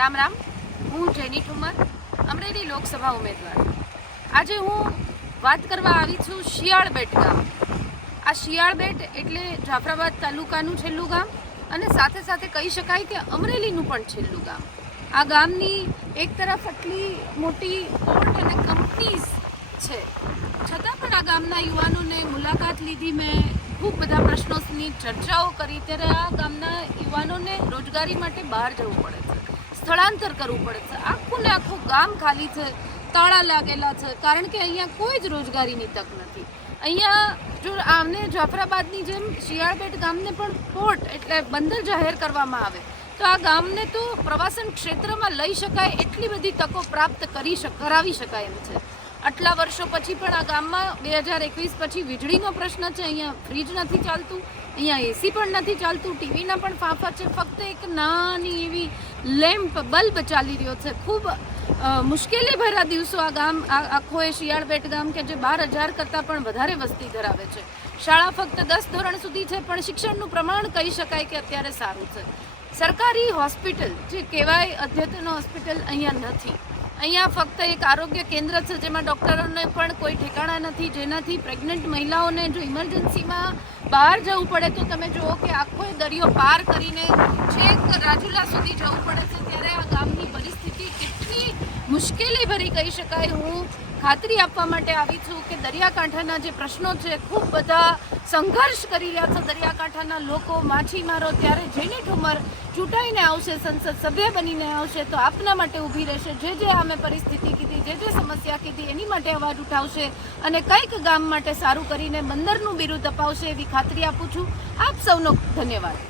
રામ રામ. હું જેની ઠુમર અમરેલી લોકસભા ઉમેદવાર. આજે હું વાત કરવા આવી છું શિયાળબેટ ગામ. આ શિયાળબેટ એટલે જાફરાબાદ તાલુકાનું છેલ્લું ગામ અને સાથે સાથે કહી શકાય કે અમરેલીનું પણ છેલ્લું ગામ. આ ગામની એક તરફ આટલી મોટી પોર્ટ અને કંપનીઝ છે. છતાં પણ આ ગામના યુવાનોને મુલાકાત લીધી મેં. ખૂબ બધા પ્રશ્નોની ચર્ચાઓ કરી. ત્યારે આ ગામના યુવાનોને રોજગારી માટે બહાર જવું પડે છે. સ્થળાંતર કરવું પડે છે. આખું ને આખું ગામ ખાલી છે, તાળા લાગેલા છે, કારણ કે અહીંયા કોઈ જ રોજગારીની તક નથી. અહીંયા જો આમને જાફરાબાદની જેમ શિયાળબેટ ગામને પણ પોર્ટ એટલે બંદર જાહેર કરવામાં આવે, તો આ ગામને તો પ્રવાસન ક્ષેત્રમાં લઈ શકાય એટલી બધી તકો પ્રાપ્ત કરી કરાવી શકાય એમ છે. આટલા વર્ષો પછી પણ આ ગામમાં બે હજાર એકવીસ પછી વીજળીનો પ્રશ્ન છે, અહીંયા ફ્રીજ નથી ચાલતું, અહીંયા એસી પણ નથી ચાલતું, ટીવીના પણ ફાંફા છે, ફક્ત એક નાની એવી લેમ્પ બલ્બ ચાલી રહ્યો છે. ખૂબ મુશ્કેલી ભરા દિવસો આ ગામ આખો એ શિયાળબેટ ગામ કે જે બાર હજાર કરતાં પણ વધારે વસ્તી ધરાવે છે. શાળા ફક્ત દસ ધોરણ સુધી છે, પણ શિક્ષણનું પ્રમાણ કહી શકાય કે અત્યારે સારું છે. સરકારી હોસ્પિટલ, જે કહેવાય અદ્યતન હોસ્પિટલ, અહીંયા નથી. અહીંયા ફક્ત એક આરોગ્ય કેન્દ્ર છે, જેમાં ડૉક્ટરોને પણ કોઈ ઠેકાણા નથી. જેનાથી પ્રેગ્નન્ટ મહિલાઓને જો ઇમરજન્સીમાં બહાર જવું પડે, તો તમે જુઓ કે આખો દરિયો પાર કરીને છેક રાજુલા સુધી જવું પડે છે ત્યારે આ ગામની પરિસ્થિતિ કેટલી મુશ્કેલી ભરી કહી શકાય. હું ખાતરી આપવા માટે આવી છું કે દરિયાકાંઠાના જે પ્રશ્નો છે, ખૂબ બધા સંઘર્ષ કરી રહ્યા છે. દરિયાકાંઠાના લોકો માછીમારો ત્યારે જેની ઠુમર ચૂંટાઈને આવશે, સંસદ સભ્ય બનીને આવશે, તો આપના માટે ઊભી રહેશે. જે જે અમે પરિસ્થિતિ કીધી, જે જે સમસ્યા કીધી, એની માટે અવાજ ઉઠાવશે અને કંઈક ગામ માટે સારું કરીને બંદરનું બિરુદ અપાવશે એવી ખાતરી આપું છું. આપ સૌનો ધન્યવાદ.